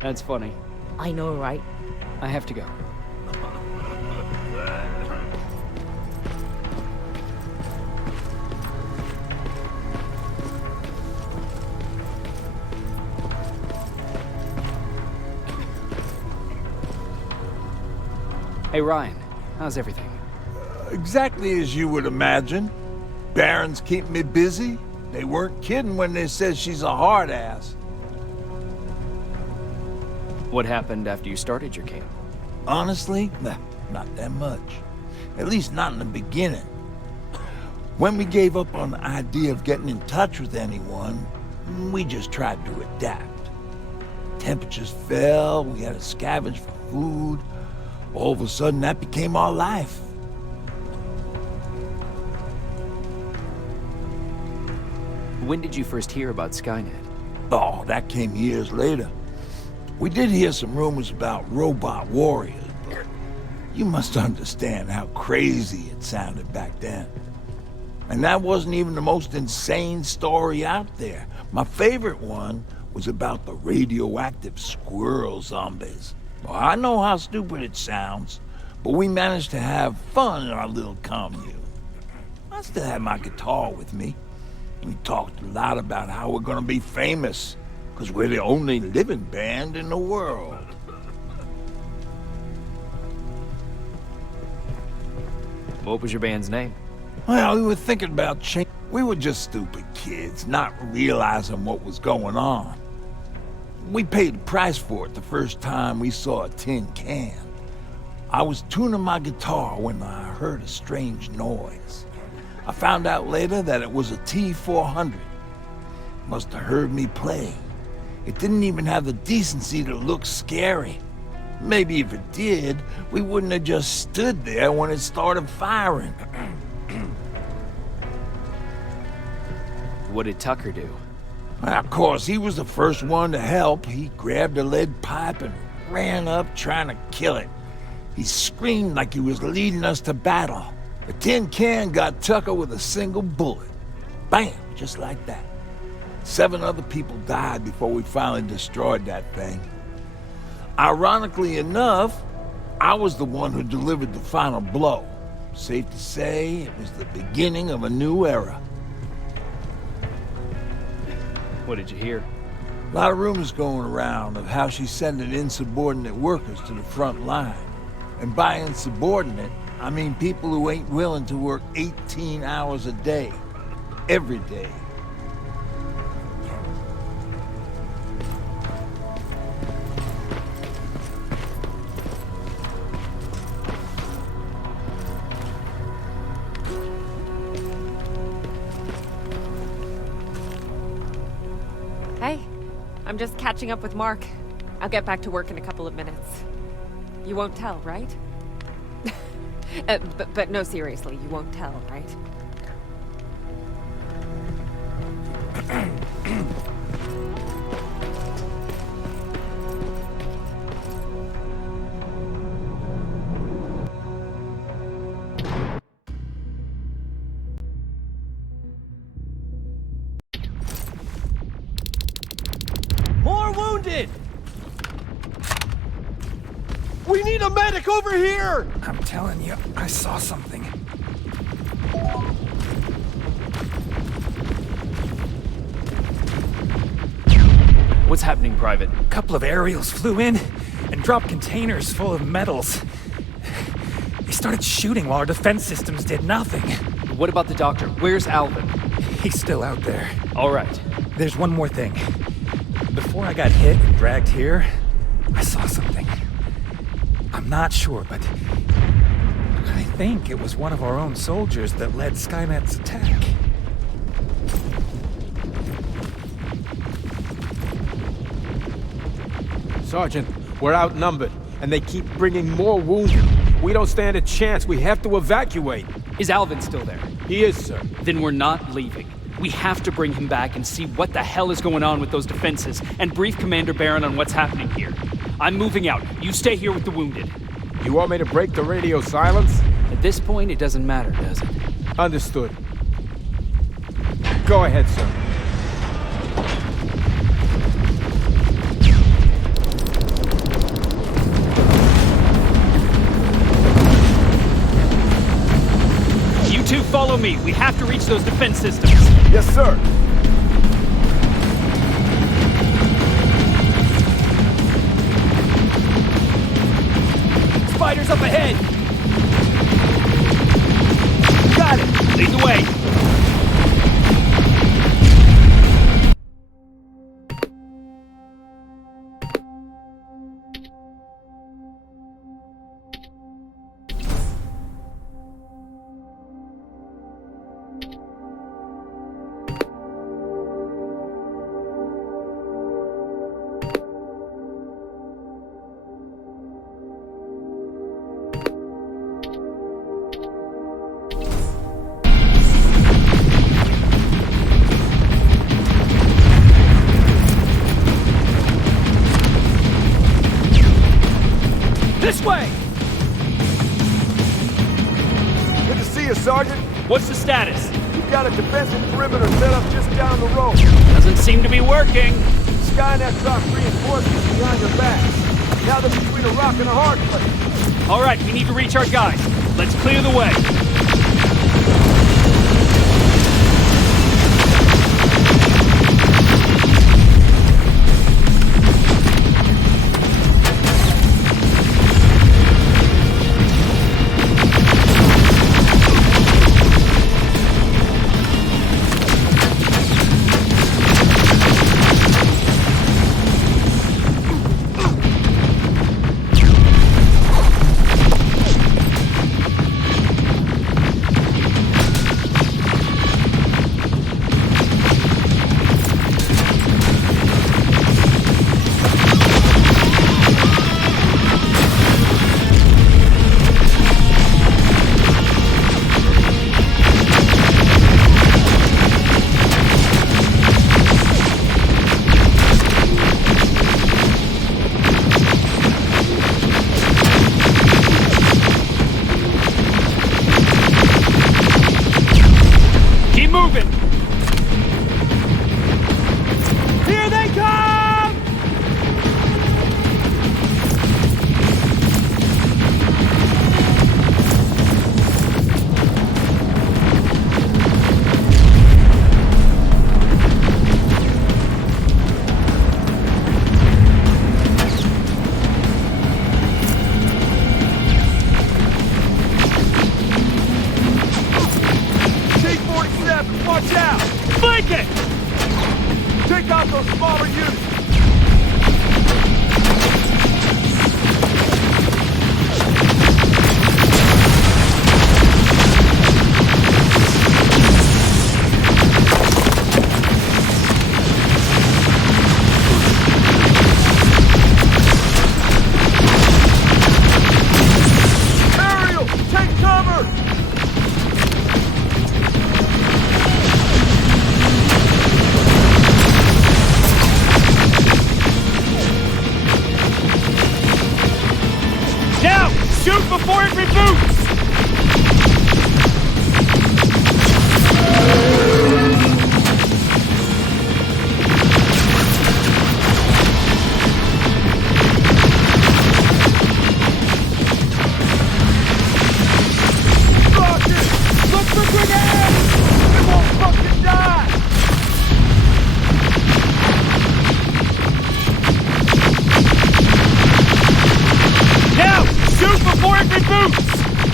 That's funny. I know, right? I have to go. Hey Ryan, how's everything? Exactly as you would imagine. Barons keep me busy. They weren't kidding when they said she's a hard ass. What happened after you started your camp? Honestly, nah, not that much. At least not in the beginning. When we gave up on the idea of getting in touch with anyone, we just tried to adapt. Temperatures fell, we had to scavenge for food. All of a sudden, that became our life. When did you first hear about Skynet? Oh, that came years later. We did hear some rumors about robot warriors, but you must understand how crazy it sounded back then. And that wasn't even the most insane story out there. My favorite one was about the radioactive squirrel zombies. Well, I know how stupid it sounds, but we managed to have fun in our little commune. I still had my guitar with me. We talked a lot about how we're gonna be famous, because we're the only living band in the world. What was your band's name? Well, we were thinking about change. We were just stupid kids, not realizing what was going on. We paid the price for it the first time we saw a tin can. I was tuning my guitar when I heard a strange noise. I found out later that it was a T-400. Must have heard me play. It didn't even have the decency to look scary. Maybe if it did, we wouldn't have just stood there when it started firing. What did Tucker do? Well, of course, he was the first one to help. He grabbed a lead pipe and ran up trying to kill it. He screamed like he was leading us to battle. The tin can got Tucker with a single bullet. Bam! Just like that. 7 other people died before we finally destroyed that thing. Ironically enough, I was the one who delivered the final blow. Safe to say, it was the beginning of a new era. What did you hear? A lot of rumors going around of how she's sending insubordinate workers to the front line. And by insubordinate, I mean people who ain't willing to work 18 hours a day, every day. Hey, I'm just catching up with Mark. I'll get back to work in a couple of minutes. You won't tell, right? But no, seriously, you won't tell, right? More wounded! We need a medic over here! I'm telling you, I saw something. What's happening, Private? A couple of aerials flew in and dropped containers full of metals. They started shooting while our defense systems did nothing. What about the doctor? Where's Alvin? He's still out there. All right. There's one more thing. Before I got hit and dragged here, I saw something. I'm not sure, but I think it was one of our own soldiers that led Skynet's attack. Sergeant, we're outnumbered, and they keep bringing more wounded. We don't stand a chance. We have to evacuate. Is Alvin still there? He is, sir. Then we're not leaving. We have to bring him back and see what the hell is going on with those defenses, and brief Commander Barron on what's happening here. I'm moving out. You stay here with the wounded. You want me to break the radio silence? At this point, it doesn't matter, does it? Understood. Go ahead, sir. You two follow me. We have to reach those defense systems. Yes, sir. Spiders up ahead! Got it! Lead the way! This way! Good to see you, Sergeant. What's the status? We've got a defensive perimeter set up just down the road. Doesn't seem to be working. Skynet dropped reinforcements behind their backs. Now they're between a rock and a hard place. All right, we need to reach our guys. Let's clear the way. before it reboots! Look for grenades! It won't fucking die! Now! Shoot before it reboots!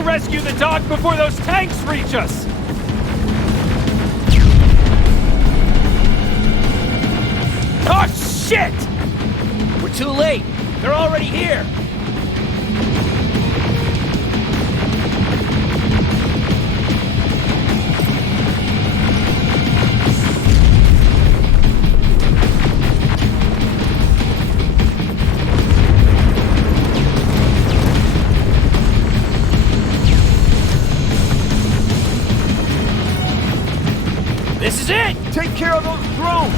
to rescue the dog before those tanks reach us! Oh, shit! We're too late. They're already here. This is it! Take care of those drones!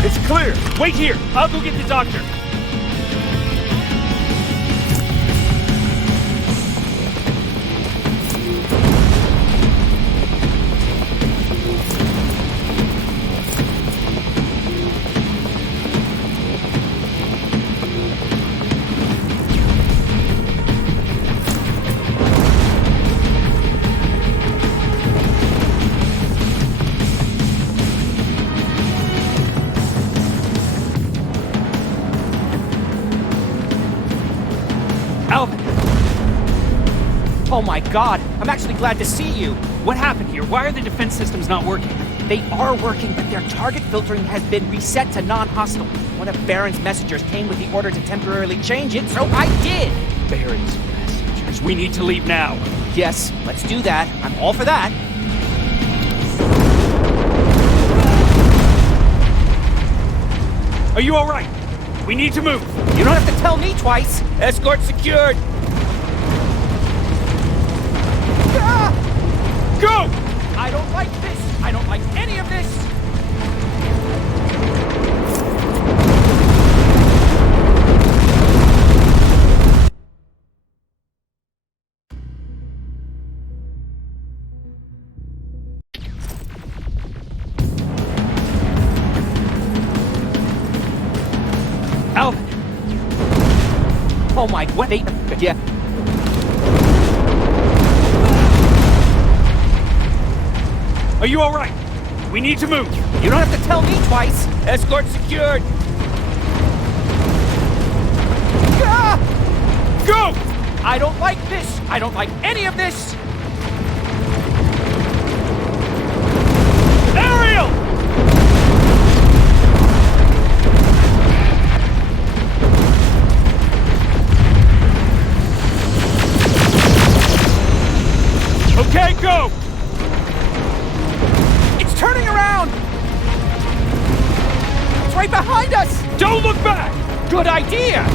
It's clear! Wait here! I'll go get the doctor! Oh my god, I'm actually glad to see you. What happened here? Why are the defense systems not working? They are working, but their target filtering has been reset to non-hostile. One of Baron's messengers came with the order to temporarily change it, so I did! Baron's messengers. We need to leave now. Yes, let's do that. I'm all for that. Are you alright? We need to move. You don't have to tell me twice. Escort secured. Go! I don't like this! I don't like any of this! Alvin! Oh my, what they... Yeah. Are you alright? We need to move. You don't have to tell me twice. Escort secured. Go! I don't like this. I don't like any of this. Ariel! Okay, go! Turning around! It's right behind us! Don't look back! Good idea!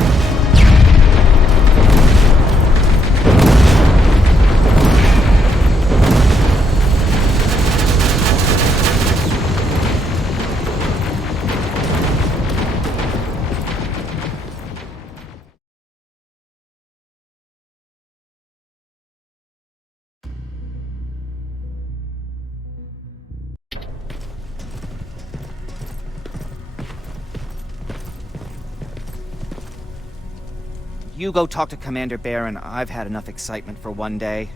You go talk to Commander Baron. I've had enough excitement for one day.